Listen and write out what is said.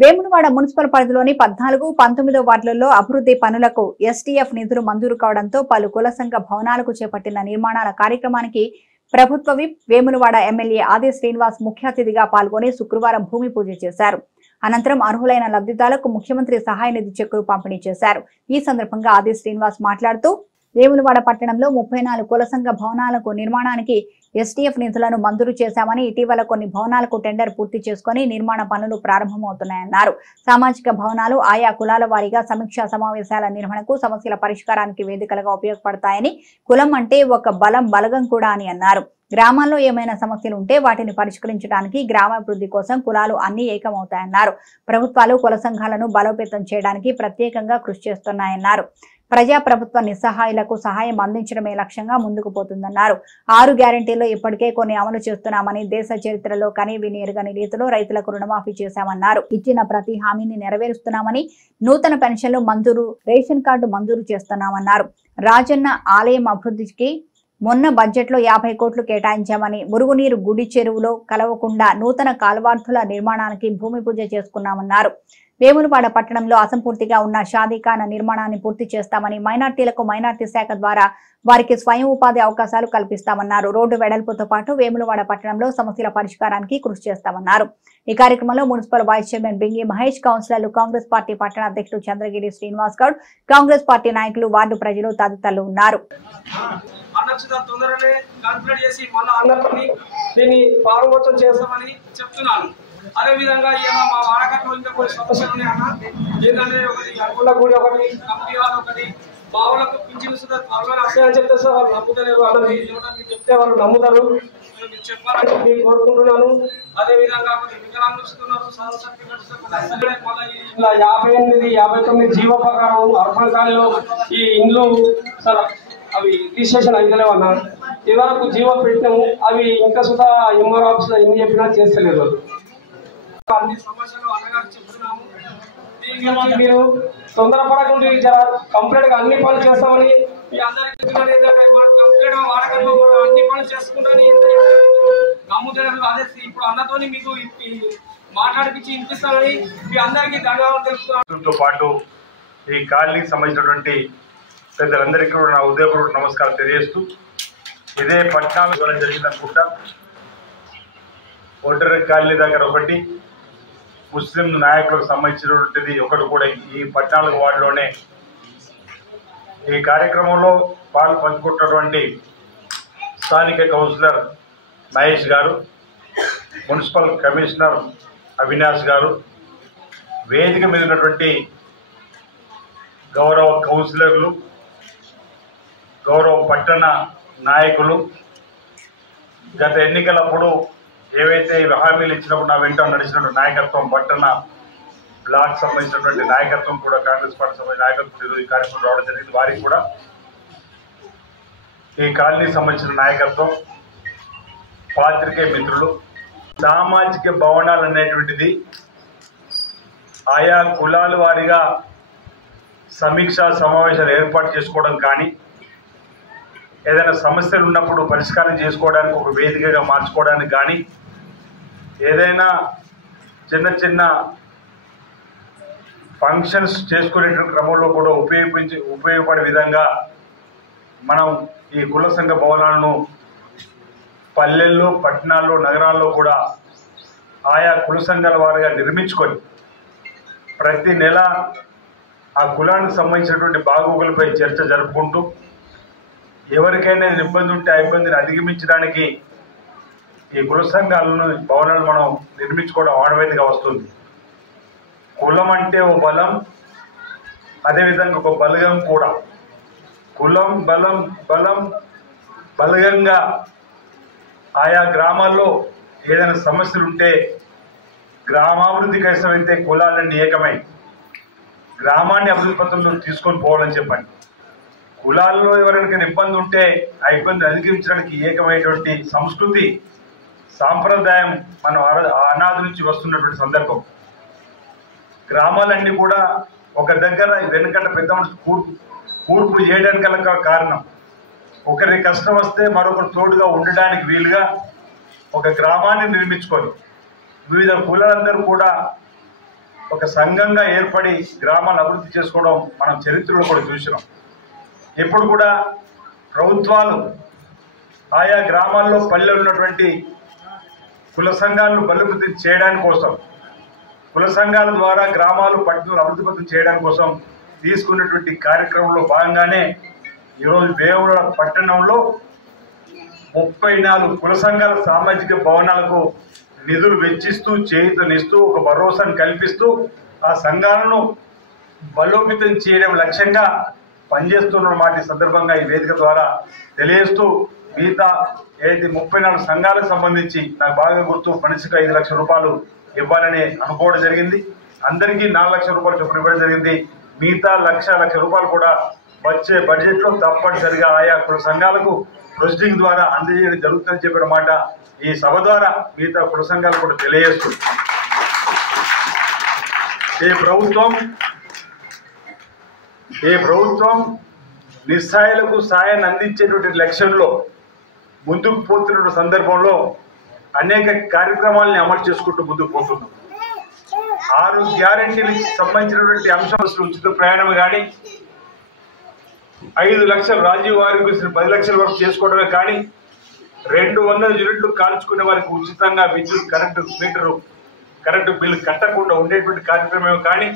Vemulawada municipal పరిధిలోని 14, 19 వార్డులలో అభివృద్ధి పనులకు ఎస్టీఎఫ్ నిధులు మంజూరు కావడంతో పలు కుల సంఘ భవనాలకు చేపట్టిన నిర్మాణాల కార్యక్రమానికి ప్రభుత్వ విప్ వేములవాడ ఎమ్మెల్యే ఆది శ్రీనివాస్ ముఖ్య అతిథిగా పాల్గొని శుక్రవారం భూమి పూజ చేశారు. అనంతరం అర్హులైన లబ్ధిదారులకు ముఖ్యమంత్రి సహాయ నిధి చెక్కులు పంపిణీ చేశారు. ఈ సందర్భంగా ఆది శ్రీనివాస్ మాట్లాడుతూ వేములవాడ పట్టణంలో 34 కుల సంఘ భవనాలకు నిర్మాణానికి ఎస్టీఎఫ్ నిధులను మంజూరు చేశామని, ఇటీవల కొన్ని భవనాలకు టెండర్ పూర్తి చేసుకుని నిర్మాణ పనులు ప్రారంభమవుతున్నాయన్నారు. సామాజిక భవనాలు ఆయా కులాల వారీగా సమీక్షా సమావేశాల నిర్వహణకు, సమస్యల పరిష్కారానికి వేదికలుగా ఉపయోగపడతాయని, కులం అంటే ఒక బలగం కూడా అని అన్నారు. గ్రామాల్లో ఏమైనా సమస్యలు ఉంటే వాటిని పరిష్కరించడానికి, గ్రామాభివృద్ధి కోసం కులాలు అన్ని ఏకమవుతాయన్నారు. ప్రభుత్వాలు కుల సంఘాలను బలోపేతం చేయడానికి ప్రత్యేకంగా కృషి చేస్తున్నాయన్నారు. ప్రజాప్రభుత్వ నిస్సహాయులకు సహాయం అందించడమే లక్ష్యంగా ముందుకు పోతుందన్నారు. 6 గ్యారెంటీల్లో ఇప్పటికే కొన్ని అమలు చేస్తున్నామని, దేశ చరిత్రలో కనీవిని ఎరుగని రీతిలో రైతులకు రుణమాఫీ చేశామన్నారు. ఇచ్చిన ప్రతి హామీని నెరవేరుస్తున్నామని, నూతన పెన్షన్లు మంజూరు, రేషన్ కార్డు మంజూరు చేస్తున్నామన్నారు. రాజన్న ఆలయం అభివృద్ధికి మొన్న బడ్జెట్ లో 50 కోట్లు కేటాయించామని, మురుగునీరు గుడి చెరువులో కలవకుండా నూతన కాల్వార్తుల నిర్మాణానికి భూమి పూజ చేసుకున్నామన్నారు. వేములవాడ పట్టణంలో అసంపూర్తిగా ఉన్న షాదీఖానా నిర్మాణాన్ని పూర్తి చేస్తామని, మైనార్టీలకు మైనార్టీ శాఖ ద్వారా వారికి స్వయం ఉపాధి అవకాశాలు కల్పిస్తామన్నారు. రోడ్డు వెడల్పుతో పాటు వేములవాడ పట్టణంలో సమస్యల పరిష్కారానికి కృషి చేస్తామన్నారు. ఈ కార్యక్రమంలో municipal vice chairman Bingi Mahesh, కౌన్సిలర్లు, కాంగ్రెస్ పార్టీ పట్టణ అధ్యక్షుడు చంద్రగిరి శ్రీనివాస్ గౌడ్, కాంగ్రెస్ పార్టీ నాయకులు, వార్డు ప్రజలు తదితరులు ఉన్నారు. అదే విధంగా మా వాడకట్లో ఇంకా కొన్ని సమస్యలు ఉన్నాయన్న. ఏంటంటే ఒకటి అనుకుల ఒకటి కమిటీ వాళ్ళు ఒకటి బావులకు పింఛన్ అసలు చెప్తే సార్ వాళ్ళు నమ్ముతారు. వాళ్ళని చెప్తే వాళ్ళు నమ్ముతారు. మీరు చెప్పాలని నేను కోరుకుంటున్నాను. అదే విధంగా కొన్ని వికలాంగులు ఇలా 58, 59 జీవో ప్రకారం అర్బన్ కాలనీలో ఈ ఇండ్లు సార్ అవి రిజిస్ట్రేషన్ అయితలేవు అన్న. ఇదివరకు జీవో పెట్టినాము, అవి ఇంకా సుధా ఎంఆర్ ఆఫీస్ లో ఎన్ని చెప్పినా చేస్తలేదు. అన్ని సమస్యలు అన్నగారు చెప్తున్నాము. మీరు తొందరపడకుండా కంప్లీట్ గా అన్ని పనులు చేస్తామని మీ అందరికీ కంప్లీట్ వాడకంలో అన్ని పనులు చేసుకుంటామని నమ్ముతున్నారు. అదే ఇప్పుడు అన్నతోని మీకు మాట్లాడిపించి వినిపిస్తామని మీ అందరికీ ధన్యవాదాలు తెలుపుతున్నాను. పాటు ఈ కాలనీకి సంబంధించినటువంటి పెద్దలందరికీ కూడా నా ఉదయపూర్వక నమస్కారం తెలియజేస్తూ, ఇదే పట్టణాలు ఇవ్వడం జరిగిందనుకుంటా. ఒంటరి కాలనీ దగ్గర ఒకటి, ముస్లిం నాయకులకు సంబంధించినటువంటిది ఒకటి కూడా ఈ 14 వార్డులోనే. ఈ కార్యక్రమంలో పాలు పంచుకుంటున్నటువంటి స్థానిక కౌన్సిలర్ మహేష్ గారు, మున్సిపల్ కమిషనర్ అవినాష్ గారు, వేదిక మీద ఉన్నటువంటి గౌరవ కౌన్సిలర్లు, గౌరవ పట్టణ నాయకులు, గత ఎన్నికలప్పుడు ఏవైతే హామీలు ఇచ్చినప్పుడు నా వెంట నడిచినటువంటి నాయకత్వం, పట్టణ బ్లాక్ సంబంధించినటువంటి నాయకత్వం కూడా, కాంగ్రెస్ పార్టీ సంబంధించిన నాయకత్వం ఈరోజు ఈ కార్యక్రమం రావడం జరిగింది. వారికి కూడా ఈ కాలనీకి సంబంధించిన నాయకత్వం, పాత్రికేయ మిత్రులు, సామాజిక భవనాలు అనేటువంటిది ఆయా కులాల వారీగా సమీక్షా సమావేశాలు ఏర్పాటు చేసుకోవడం కానీ, ఏదైనా సమస్యలు ఉన్నప్పుడు పరిష్కారం చేసుకోవడానికి ఒక వేదికగా మార్చుకోవడానికి కానీ, ఏదైనా చిన్న చిన్న ఫంక్షన్స్ చేసుకునే క్రమంలో కూడా ఉపయోగపడే విధంగా మనం ఈ కుల సంఘ భవనాలను పల్లెల్లో, పట్టణాల్లో, నగరాల్లో కూడా ఆయా కుల సంఘాల వారిగా నిర్మించుకొని ప్రతి నెల ఆ కులానికి సంబంధించినటువంటి బాగోగులపై చర్చ జరుపుకుంటూ, ఎవరికైనా ఇబ్బంది ఉంటే ఆ ఇబ్బందిని అధిగమించడానికి ఈ కుల సంఘాలను, భవనాలు మనం నిర్మించుకోవడం ఆనవాయితీగా వస్తుంది. కులం అంటే ఓ బలం, అదేవిధంగా ఒక బలగం కూడా. కులం, బలం బలగంగా ఆయా గ్రామాల్లో ఏదైనా సమస్యలు ఉంటే, గ్రామాభివృద్ధి కష్టమైతే కులాలన్నీ ఏకమై గ్రామాన్ని అభివృద్ధి పథంలో తీసుకొని పోవాలని చెప్పండి. కులాల్లో ఎవరికైనా ఇబ్బంది ఉంటే ఆ ఇబ్బందిని అధిగమించడానికి ఏకమైనటువంటి సంస్కృతి, సాంప్రదాయం మనం అనాది నుంచి వస్తున్నటువంటి సందర్భం. గ్రామాలన్నీ కూడా ఒక దగ్గర వెనుకట పెద్ద కూర్పు చేయడానికి గల కారణం, ఒకరి కష్టం వస్తే మరొకరు తోడుగా ఉండడానికి వీలుగా ఒక గ్రామాన్ని నిర్మించుకొని వివిధ కులాలందరూ కూడా ఒక సంఘంగా ఏర్పడి గ్రామాన్ని అభివృద్ధి చేసుకోవడం మనం చరిత్రలో కూడా చూసినాం. ఎప్పుడు కూడా ప్రభుత్వాలు ఆయా గ్రామాల్లో పల్లెలు ఉన్నటువంటి కుల సంఘాలను బలోపేతం చేయడానికి కోసం, కుల సంఘాల ద్వారా గ్రామాలు పట్టణాలు అభివృద్ధిపతం చేయడానికి కోసం తీసుకున్నటువంటి కార్యక్రమంలో భాగంగానే ఈరోజు వేములవాడ పట్టణంలో 34 కుల సంఘాల సామాజిక భవనాలకు నిధులు వెచ్చిస్తూ చేయూతనిస్తూ ఒక భరోసాను కల్పిస్తూ ఆ సంఘాలను బలోపేతం చేయడం లక్ష్యంగా పనిచేస్తున్న మాట సందర్భంగా ఈ వేదిక ద్వారా తెలియజేస్తూ, మిగతా ఏదైతే 34 సంఘాలకు సంబంధించి నాకు బాగా గుర్తు మనిషికి 5 లక్షల రూపాయలు ఇవ్వాలని అనుకోవడం జరిగింది. అందరికీ 4 లక్షల రూపాయలు చొప్పున ఇవ్వడం జరిగింది. మిగతా లక్ష రూపాయలు కూడా వచ్చే బడ్జెట్లో తప్పనిసరిగా ఆయా కుల సంఘాలకు ప్రొసీడింగ్ ద్వారా అందజేయడం జరుగుతుందని చెప్పిన మాట ఈ సభ ద్వారా మిగతా కుల సంఘాలు కూడా తెలియజేస్తుంది. ఏ ప్రభుత్వం నిస్సాయులకు సాయాన్ని అందించేటువంటి లక్ష్యంలో ముందుకు పోతున్న సందర్భంలో అనేక కార్యక్రమాలని అమలు చేసుకుంటూ ముందుకు పోతున్నాం. 6 గ్యారెంటీలకు సంబంధించినటువంటి అంశాలు ఉచిత ప్రయాణం కానీ, 5 లక్షల రాజీవ్ ఆరోగ్యశ్రీ 10 లక్షల వరకు చేసుకోవడమే కానీ, 200 యూనిట్లు కాల్చుకునే వారికి ఉచితంగా విద్యుత్ కరెంటు బిల్లు కట్టకుండా ఉండేటువంటి కార్యక్రమమే కానీ,